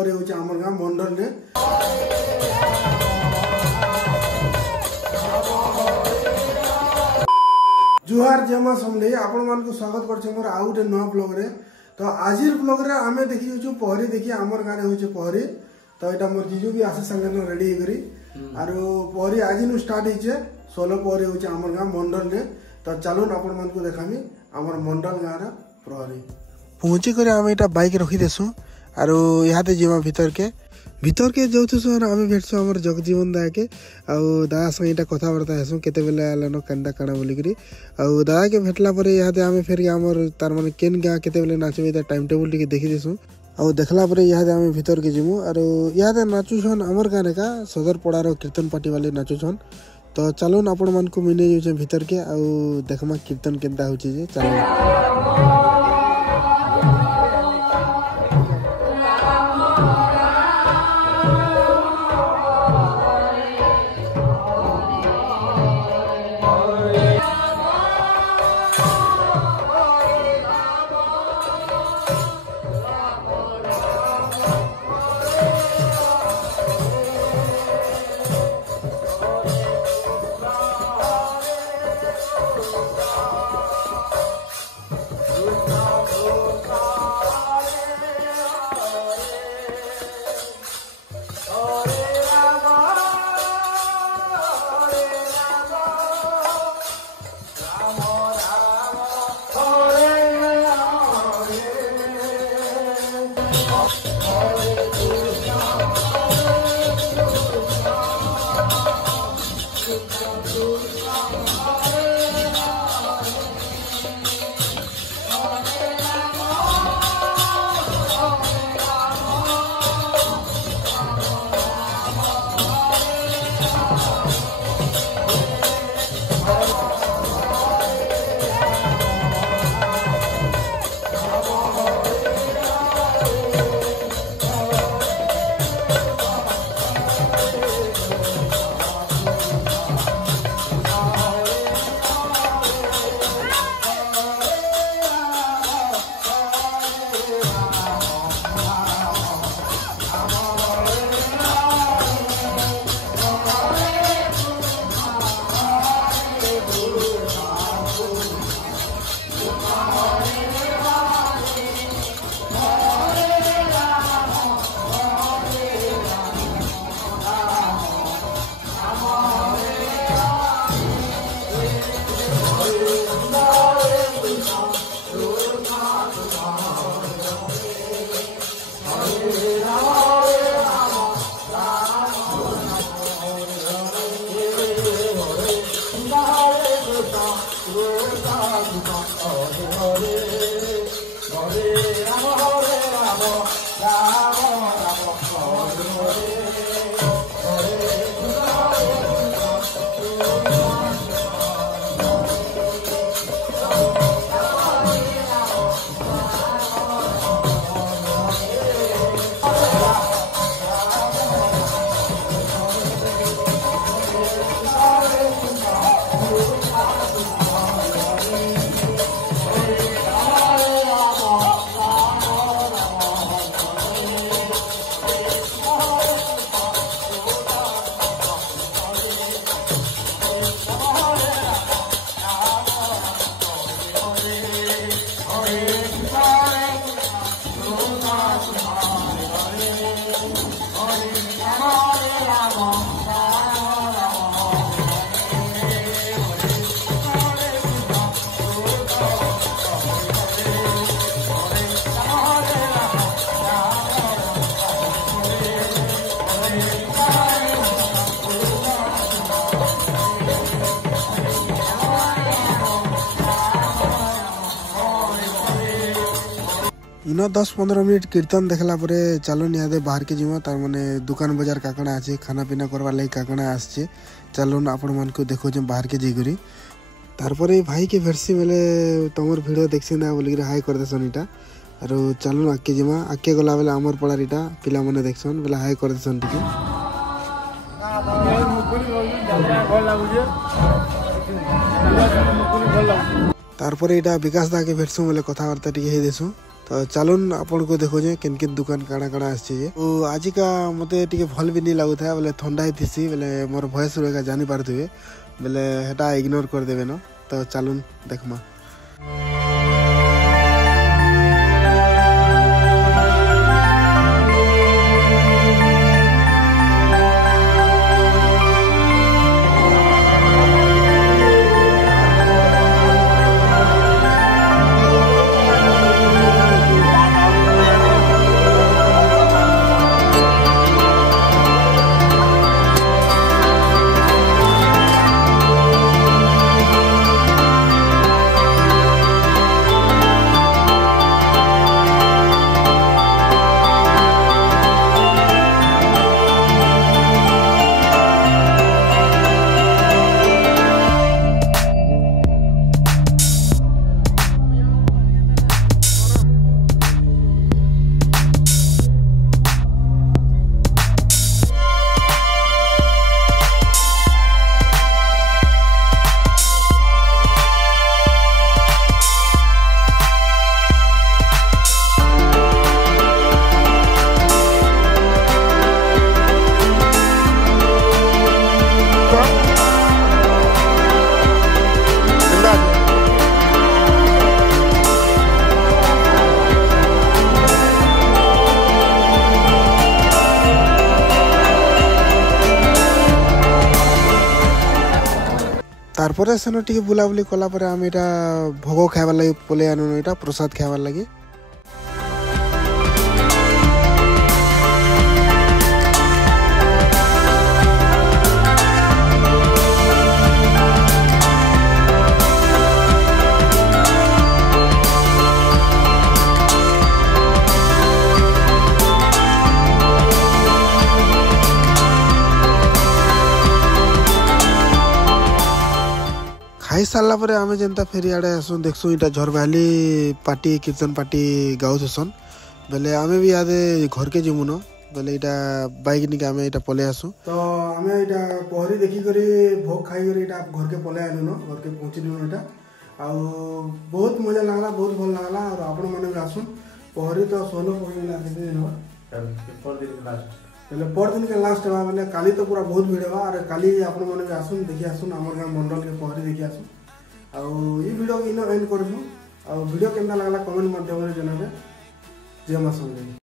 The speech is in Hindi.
परे होचे हमर गांव मंडल रे जुहार जमा समले आपण मान को स्वागत करछे मोर आउटे नवा ब्लॉग रे। तो आजिर ब्लॉग रे आमे देखि छु पहरी देखि हमर गांव रे होचे पहरी। तो एटा मोर जीजू भी आसे संगे न रेडी करी आरो पहरी आजि नु स्टार्ट हिचे 16 पहरी होचे हमर गांव मंडल रे। तो चलोन आपण मान को देखामी हमर मंडल गांव रे प्रहरी पहुंची करे आमे एटा बाइक रखी देसु आरो याते जीवा भीतर के जाउछु सर आमे भेटसु हमर जगजीवन दादा के आउ दादा संग एटा कथा वार्ता हेसु केते बेले आलन कंदा काना बोली करी आउ दादा के भेटला परे याते आमे फेर हमर तार माने केन गा केते बेले नाचबे ता टाइम टेबल टिके देखि देसु आउ देखला परे याते आमे भीतर के जिमु आरो याते नाचु छन हमर गाने का सदर पड़ा रो कीर्तन पार्टी वाले नाचु छन। तो चलो आपण मन को मिने जे भीतर के आउ देखमा कीर्तन केनता होची जे चलो इनो 10-15 मिनट कीर्तन देखला परे चलो नियादे बाहर के जीवा तार माने दुकान बाजार काकणा আছে खाना पीना करवा लाई काकणा आछे चलो ना आपण मन को देखो जे बाहर के जी करी तारपरे भाई के भेरसी बेले तमर वीडियो देखसिन ना बोली हाई कर देसन इटा आरो चलो ना आके जीवा आके गला बेले हमर पड़ार इटा पिला माने देखसन बेले हाई कर देसन टिके तारपर यहाँ विकास दा के भेटसु बोले कथबार्ता टे देसु तो चलुन आपन को देखो जे किन किन दुकान काଣା काଣା आछे तो आज का मते टिके भल भी नहीं लागुथा बोले ठंडा ही थीसी बोले मोर वॉइस रे जानि पारथुवे बोले हेटा इग्नोर कर देबे न तो चलुन देखमा। तारपर सेन टिके बुलाबुली कला पर आम एटा भोग खाइबार लगी पले आनु एटा प्रसाद खाइबार लगी। खाई सारा पर आम जनता फेरी आड़े आसु देखसु इटा झरबाली पार्टी कीर्तन पार्टी गाउथसन बेले आमे भी यादे घर के जिमुन बेले इटा बाइक निके आमे इटा पले आसु तो आमे इटा पहरी देखि करी भोग खाई करी इटा घर के पले आनु न घर के पहुंची नु इटा आ बहुत मजा लागला बहुत भल लागला और आपण माने भी आसु पहरी तो सोलो पहरी लागे दिन पर दिन लास्ट पहले पर दिन के लास्ट बा माने काली तो पूरा बहुत भीड़ बा और काली आपण माने भी आसुन देखि आसुन हमर गांव मंडल के पहरी देखि आसु आ ई वीडियो इन एंड करनु आ वीडियो केमना लागला कमेंट माध्यम रे जनाबे जय मां संगे।